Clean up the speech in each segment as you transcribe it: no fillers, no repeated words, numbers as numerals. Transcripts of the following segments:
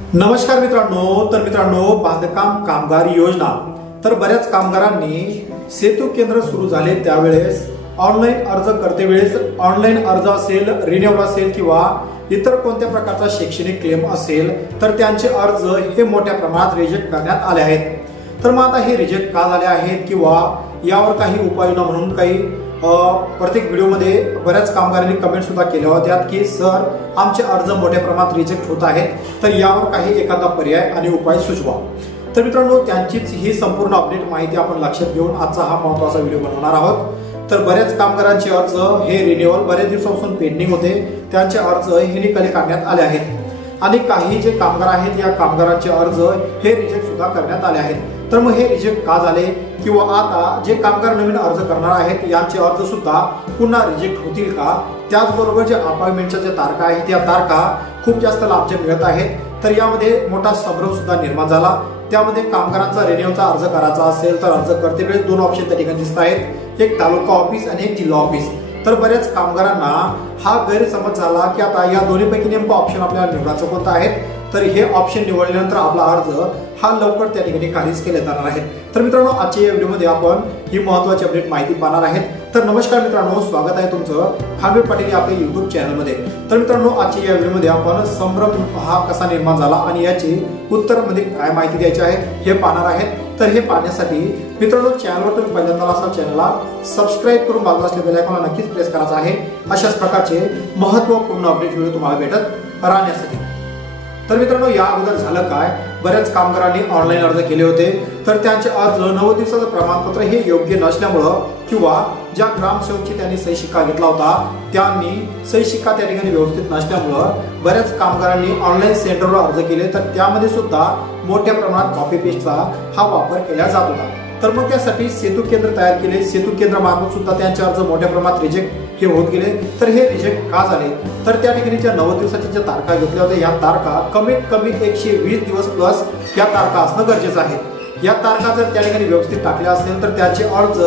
नमस्कार मित्रांनो, बांधकाम कामगार योजना तर बऱ्याच कामगारांनी सेतू केंद्र सुरू झाले त्यावेळेस ऑनलाईन अर्ज करते वेळेस ऑनलाईन अर्ज असेल, रिन्यूअल असेल किंवा इतर कोणत्या प्रकारचा शैक्षणिक क्लेम असेल तर त्यांचे अर्ज हे मोठ्या प्रमाणात रिजेक्ट करण्यात आले आहेत। तर मग आता हे रिजेक्ट का झाले आहेत किंवा यावर काही उपाययोजना म्हणून काही प्रत्येक व्हिडिओमध्ये बऱ्याच कामगारांनी कमेंट सुद्धा केल्या होत्या की सर आमचे अर्ज मोठ्या प्रमाणात रिजेक्ट होत आहेत, तर यावर काही एखादा पर्याय आणि उपाय सुचवा। तर मित्रांनो, त्यांचीच ही संपूर्ण अपडेट माहिती आपण लक्षात घेऊन आजचा हा महत्त्वाचा व्हिडिओ बनवणार आहोत। तर बऱ्याच कामगारांचे अर्ज हे रिन्यूअल बरेच दिवसापासून पेंडिंग होते, त्यांचे अर्ज हे निकाली काढण्यात आले आहेत आणि काही जे कामगार आहेत या कामगारांचे अर्ज हे रिजेक्ट सुद्धा करण्यात आले आहेत। तर मग हे रिजेक्ट का झाले किंवा आता जे कामगार नवीन अर्ज करणार आहेत यांचे अर्ज सुद्धा पुन्हा रिजेक्ट होतील का, त्याचबरोबर जे अपॉइंटमेंटच्या ज्या तारखा आहेत या तारखा खूप जास्त लांबच्या मिळत आहेत, तर यामध्ये मोठा संभ्रम सुद्धा निर्माण झाला। त्यामध्ये कामगारांचा रिन्यूअलचा अर्ज करायचा असेल तर अर्ज करते वेळेस दोन ऑप्शन त्या ठिकाणी दिसत आहेत, एक तालुका ऑफिस आणि एक जिल्हा ऑफिस। तर बऱ्याच कामगारांना हा गैरसमज झाला की आता या दोन्हीपैकी नेमका ऑप्शन आपल्याला निवडायचा कोणता आहे, तर हे ऑप्शन निवडल्यानंतर आपला अर्ज हा लवकर त्या ठिकाणी खारिज केले जाणार आहे। तर मित्रांनो, आजच्या या व्हिडिओमध्ये आपण ही महत्त्वाची अपडेट माहिती पाहणार आहेत। तर नमस्कार मित्रांनो, स्वागत आहे तुमचं खांबे पाटील आपल्या YouTube चॅनलमध्ये। तर मित्रांनो, आजच्या या व्हिडिओमध्ये आपण संभ्रम हा कसा निर्माण झाला आणि याची उत्तरामध्ये काय माहिती द्यायची आहे हे पाहणार आहेत। तर हे पाहण्यासाठी मित्रांनो, चॅनलवर तुम्ही पहिल्यांदा असाल चॅनलला सबस्क्राईब करून बाजूला असलेल्या बेल आयकॉनला नक्कीच प्रेस करायचं आहे अशाच प्रकारचे महत्त्वपूर्ण अपडेट व्हिडिओ तुम्हाला भेटत राहण्यासाठी। तर मित्रांनो, या अगोदर झालं काय, बऱ्याच कामगारांनी ऑनलाईन अर्ज केले होते तर त्यांचे अर्ज 90 दिवसाचं प्रमाणपत्र हे योग्य नसल्यामुळं किंवा ज्या ग्रामसेवकची त्यांनी सही शिक्का घेतला होता त्यांनी सही शिक्का त्या ठिकाणी व्यवस्थित नसल्यामुळं बऱ्याच कामगारांनी ऑनलाईन सेंटरवर अर्ज केले, तर त्यामध्ये सुद्धा मोठ्या प्रमाणात कॉपी पेस्टचा हा वापर केला जात होता। तर मग त्यासाठी सेतू केंद्र तयार केले, सेतू केंद्रामार्फत सुद्धा त्यांचे अर्ज मोठ्या प्रमाणात रिजेक्ट हे होत गेले। तर हे रिजेक्ट का झाले, तर त्या ठिकाणी ज्या 90 दिवसाच्या ज्या तारखा घेतल्या होत्या या तारखा कमीत कमी 120 दिवस प्लस या तारखा असणं गरजेचं आहे। या तारखा जर त्या ठिकाणी व्यवस्थित टाकल्या असेल तर त्यांचे अर्ज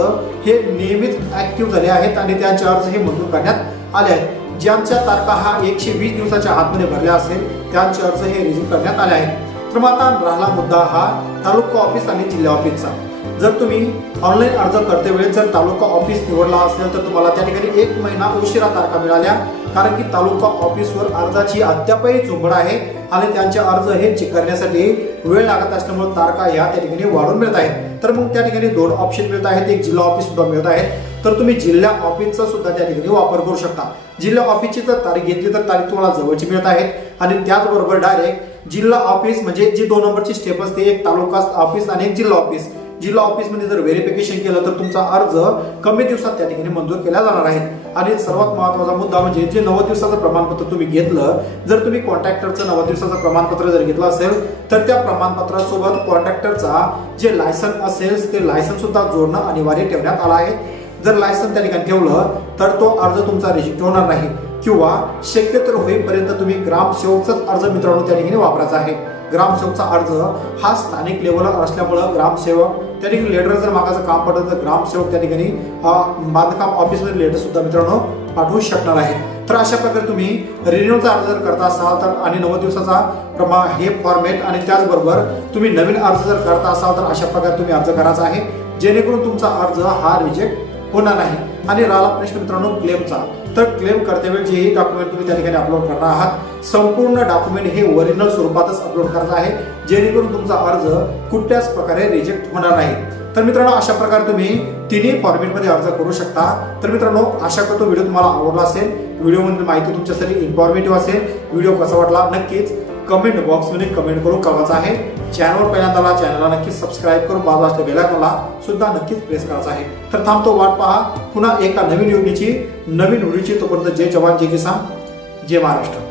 हे नेहमीच ऍक्टिव्ह झाले आहेत आणि त्यांचे अर्ज हे मंजूर करण्यात आले आहेत। ज्यांच्या तारखा हा 120 दिवसाच्या आतमध्ये भरल्या असेल त्यांचे अर्ज हे रिजेक्ट करण्यात आले आहेत। तर मग आता राहिला मुद्दा हा तालुका ऑफिस आणि जिल्हा ऑफिसचा। जर तुम्ही ऑनलाईन अर्ज करते वेळेस जर तालुका ऑफिस निवडला असेल तर तुम्हाला त्या ठिकाणी 1 महिना उशिरा तारखा मिळाल्या, कारण की तालुका ऑफिसवर अर्जाची अद्यापही झुंबड आहे आणि त्यांचे अर्ज हे चेक करण्यासाठी वेळ लागत असल्यामुळे तारखा या त्या ठिकाणी वाढून मिळत आहेत। तर मग त्या ठिकाणी दोन ऑप्शन मिळत आहेत, एक जिल्हा ऑफिस सुद्धा मिळत आहेत। तर तुम्ही जिल्हा ऑफिसचा सुद्धा त्या ठिकाणी वापर करू शकता। जिल्हा ऑफिसची जर तारीख घेतली तर तारीख तुम्हाला जवळची मिळत आहेत आणि त्याचबरोबर डायरेक्ट जिल्हा ऑफिस म्हणजे जी 2 नंबरची स्टेप असते, एक तालुका ऑफिस आणि एक जिल्हा ऑफिस। जिल्हा ऑफिस मध्ये जर व्हेरिफिकेशन केलं तर तुमचा अर्ज कमी दिवसात त्या ठिकाणी मंजूर केला जाणार आहे। आणि सर्वात महत्त्वाचा मुद्दा म्हणजे जे 90 दिवसाचं प्रमाणपत्र तुम्ही घेतलं, जर तुम्ही कॉन्ट्रॅक्टरचं 90 दिवसाचं प्रमाणपत्र जर घेतलं असेल तर त्या प्रमाणपत्रासोबत कॉन्ट्रॅक्टरचा जे लायसन असेल ते लायसन सुद्धा जोडणं अनिवार्य ठेवण्यात आलं आहे। जर लायसन त्या ठिकाणी ठेवलं तर तो अर्ज तुमचा रिजेक्ट होणार नाही किंवा शक्यतो होईपर्यंत तुम्ही ग्रामसेवकचाच अर्ज मित्रांनो त्या ठिकाणी वापरायचा आहे। ग्रामसेवकचा अर्ज हा स्थानिक लेवलवर असल्यामुळं ग्रामसेवक त्या ठिकाणी लेटर जर मागायचं काम पडलं तर ग्रामसेवक त्या ठिकाणी बांधकाम ऑफिसमध्ये लेटर सुद्धा मित्रांनो पाठवू शकणार आहे। तर अशा प्रकारे तुम्ही रिन्यूअलचा अर्ज जर करता असाल तर आणि 90 दिवसाचा हे फॉर्मेट आणि त्याचबरोबर तुम्ही नवीन अर्ज जर करता असाल तर अशा प्रकारे तुम्ही अर्ज करायचा आहे, जेणेकरून तुमचा अर्ज हा रिजेक्ट होणार नाही। आणि राहिला प्रश्न मित्रांनो क्लेमचा, तर क्लेम करतेवेळी जेही डॉक्युमेंट तुम्ही त्या ठिकाणी अपलोड करणार आहात संपूर्ण डॉक्युमेंट हे ओरिजिनल स्वरूपातच अपलोड करायचं आहे, जेणेकरून तुमचा अर्ज कुठल्याच प्रकारे रिजेक्ट होणार नाही। तर मित्रांनो, अशा प्रकारे तुम्ही तिन्ही फॉर्मेटमध्ये अर्ज करू शकता। तर मित्रांनो, आशा करतो व्हिडिओ तुम्हाला आवडला असेल, व्हिडिओमधील माहिती तुमच्यासाठी इन्फॉर्मेटिव्ह असेल। व्हिडिओ कसा वाटला नक्कीच कमेंट बॉक्समध्ये कमेंट करून कळवायचं आहे। चॅनलवर पहिल्यांदा चॅनलला नक्कीच सबस्क्राईब करून बाजूला असलेल्या बेल आयकॉनला सुद्धा नक्कीच प्रेस करायचं आहे। तर थांबतो, वाट पहा पुन्हा एका नवीन योजनेची नवीन व्हिडिओची। तोपर्यंत जय जवान जय किसान जय महाराष्ट्र।